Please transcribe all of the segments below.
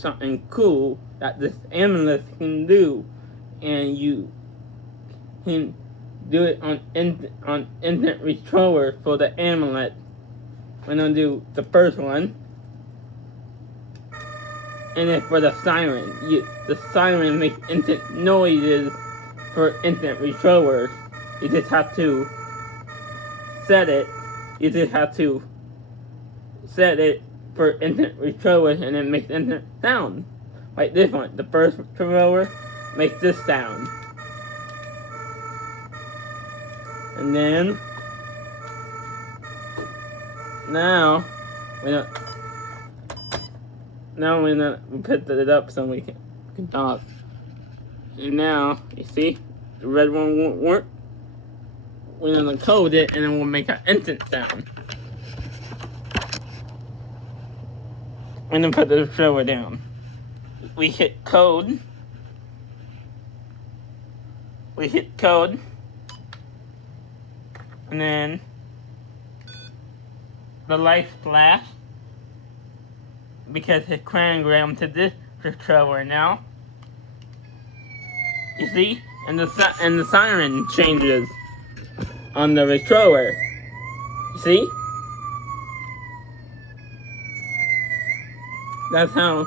something cool that this amulet can do, and you can do it on instant retrover for the amulet. We're gonna do the first one, and then for the siren, the siren makes instant noises for instant retrovers. You just have to set it. You just have to set it for instant retrovers, and it makes instant sound. Like this one, the first retrover makes this sound. And then now we're gonna put it up so we can talk. And now you see the red one won't work. We're gonna code it, and then we'll make an instant sound. And then put the retrover down. We hit code. And then the lights flash because it's chronogram to this retrover now. You see? And the siren changes on the retrover. You see? That's how,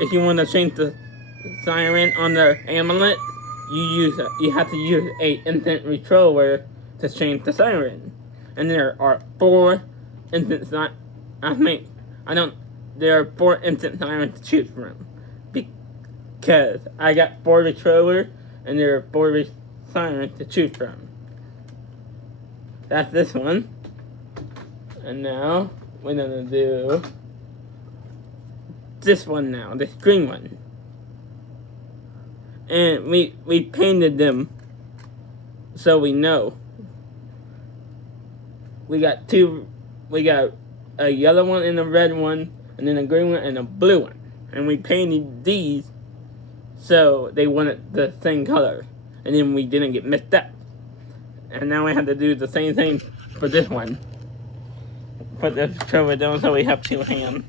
if you want to change the siren on the amulet, you have to use a instant retrover to change the siren. And there are 4 instant there are 4 instant sirens to choose from. Because I got 4 retrovers, and there are 4 sirens to choose from. That's this one. And now we're gonna do this one now, this green one. And we painted them so we know. We got a yellow one and a red one, and then a green one and a blue one. And we painted these so they wanted the same color, and then we didn't get mixed up. And now we have to do the same thing for this one. Put the cover down so we have 2 hands.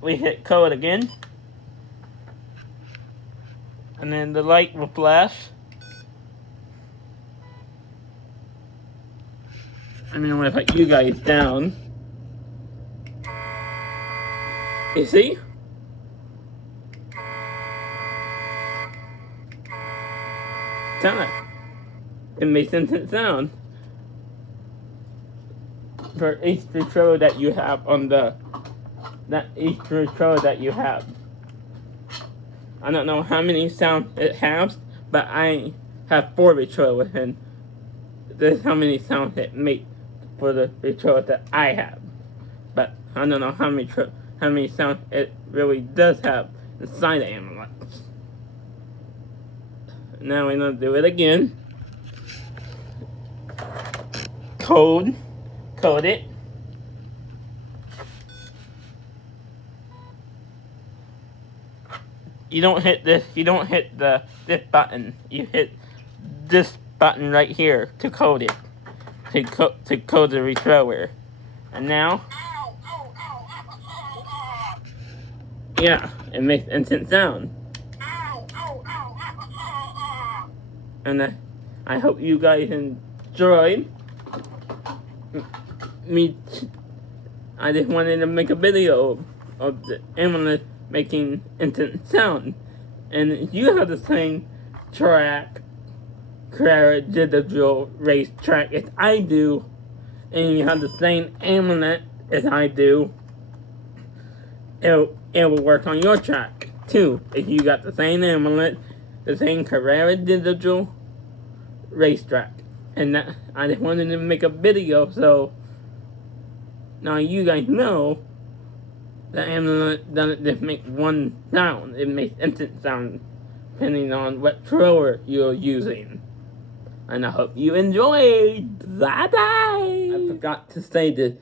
We hit code again, and then the light will flash. I'm gonna put you guys down. You see? Sound. It makes instant sound. For each retro that you have on each retro that you have. I don't know how many sounds it has, but I have 4 retros, and this is how many sounds it makes for the retro that I have. But I don't know how many sounds it really does have inside the amulet. Now we're gonna do it again. Code it. You don't hit this button. You hit this button right here to code it. To code the retrover. And now, yeah, it makes instant sound. And I hope you guys enjoyed me. I just wanted to make a video of the amulet making instant sound. And if you have the same track, Carrera Digital race track as I do, and you have the same amulet as I do, it will work on your track too. If you got the same amulet, the same Carrera Digital racetrack. And that, I just wanted to make a video so now you guys know the amulet doesn't just make one sound, it makes instant sound depending on what thrower you're using. And I hope you enjoyed. Bye bye. I forgot to say this.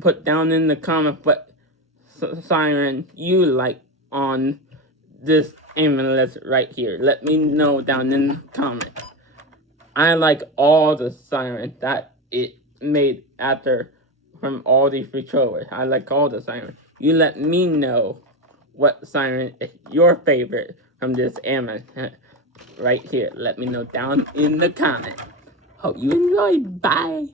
Put down in the comment what siren you like on this amulet right here. Let me know down in the comments. I like all the sirens that it made after from all these controllers. I like all the sirens. You let me know what siren is your favorite from this Amazon right here. Let me know down in the comments. Hope you enjoy. Bye.